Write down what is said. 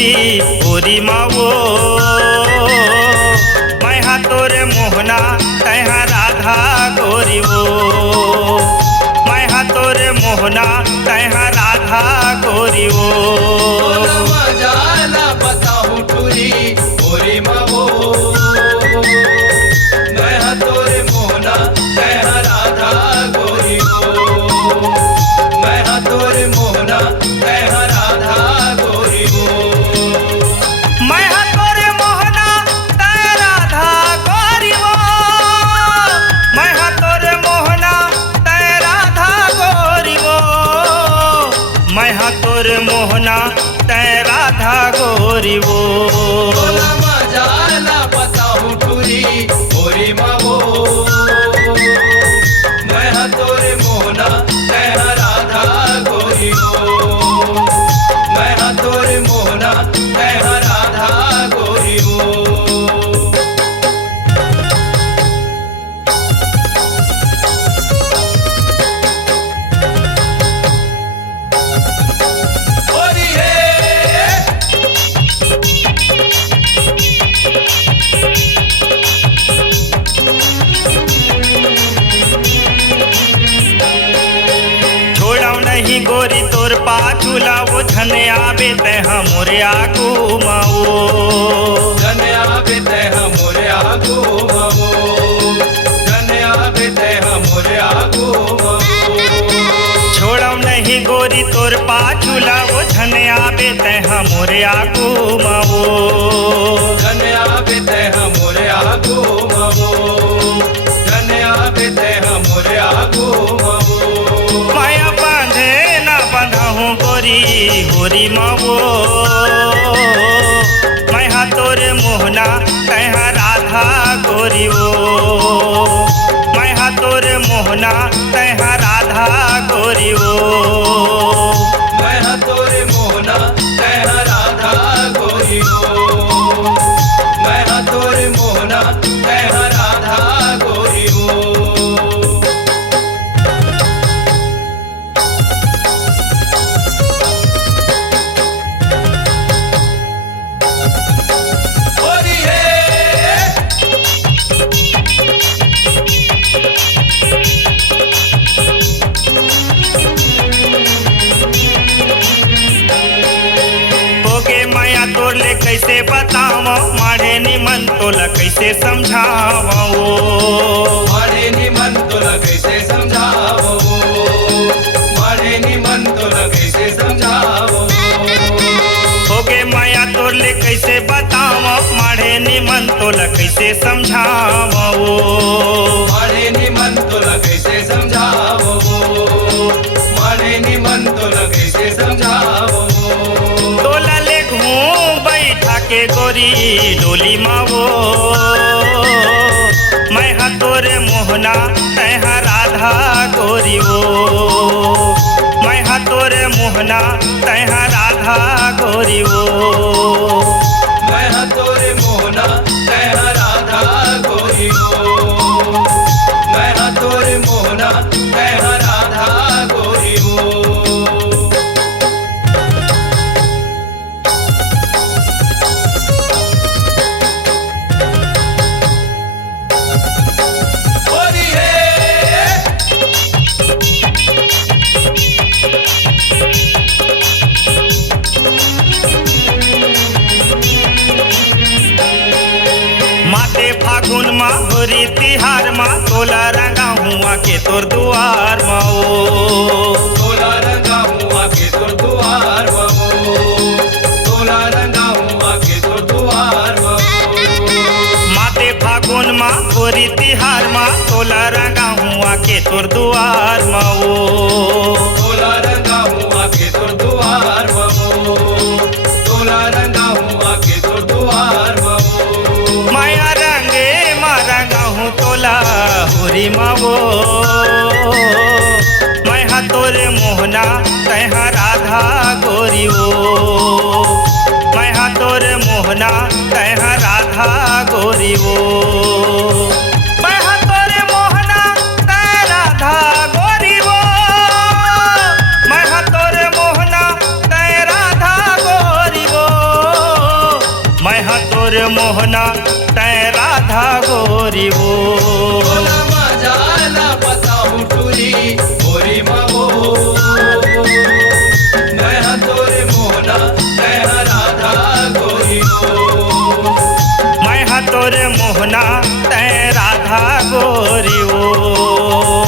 टूरी गोरी मावो। मैं हाँ तोरे मोहना तैहा राधा गोरी वो। मैं हाँ तोरे मोहना तैहा राधा गोरी वो। मजाला बताऊं टूरी गोरी मावो। मैं हाँ तोरे मोहना तैहा राधा गोरी वो। मैं हाँ तोरे मोहना तैहा राधा गोरी वो। मैं हाँ तोरे मोहना तै राधा गोरी वो। मैं हाँ तोरे मोहना तै राधा गोरी वो। मैं हाँ तोरे मोहना तै राधा गोरी वो। मजाला बताऊं टूरी गोरी मावो। मैं हाँ तोरे मोहना तैहा राधा गोरी वो। मैं हाँ तोरे मोहना तैहा राधा गोरी वो। होरी है छोड़ाऊ नहीं गोरी तोर पाछूला वो धने आवे ते हमरे आगू माओ। धन्या बेते हमरे आगो मावो। धन्या बेते हमरे आगो मावो। छोड़ाऊ नहीं गोरी तोर पाछूला वो धने आवे ते हमरे आगू माओ। धन्या बेते हमरे आगो मावो। धन्या बेते हमरे आगो मावो। माया बांधे ना बंधाहूँ गोरी गोरी मावो। मैं हाँ तोरे मोहना तैहा राधा गोरी वो। मैं हाँ तोरे मोहना तैहा राधा गोरी वो। मैं हाँ तोरे मोहना तैहा राधा गोरी वो। मैं हाँ तोरे मोहना तैहा राधा गोरी वो। होरी है होगे माया तोर ले कैसे बतावो। माढ़े निमन तोला कैसे समझावो। मारे निमन तो कैसे समझावो। मारे निमन तो कैसे समझावो। होगे माया तोर ले कैसे बतावो। माढ़े निमन तोला कैसे समझावो। मारे निमन तो कैसे समझावो। मारे निमन तो कैसे समझावो। तोला ले घूम बैठा के गोरी डोली मावो। मैं हाँ तोरे मोहना तैहा राधा गोरी वो। मैं हाँ तोरे मोहना तैहा राधा गोरी वो। मैं हाँ तोरे मोहना तैहा राधा गोरी वो। मैं हाँ तोरे मोहना तैहा राधा गोरी वो। होरी है माते फागुन माँ होरी तिहार माँ तोला रंगा हुआ के तोर दुआर माओ। तोला रंगा हुआ के तोर दुआर बाबू। तोला रंगा हुआ के तोर दुआर बाबू। माते फागुन माँ होरी तिहार माँ तोला रंगा हुआ के तोर दुआर माओ। तोला रंगा हुआ के तोर दुआर बाबू। तोला रंगा हुआ के तोर दुआर बाबू। माया रंगे माँ रंगा हूँ तोला होरी मावो। मैं हाँ तोरे मोहना तैहा राधा गोरी वो। मैं हाँ तोरे मोहना तैहा राधा गोरी वो। मैं हाँ तोरे मोहना तै राधा गोरी वो। मैं हाँ तोरे मोहना तै राधा गोरी वो। मोहना तै राधा गोरी वो। बोला मजाला बताऊं टूरी गोरी मगो, मैं हाँ तोरे मोहना तै हाँ राधा गोरी वो। मैं हाँ तोरे मोहना तै राधा गोरी वो।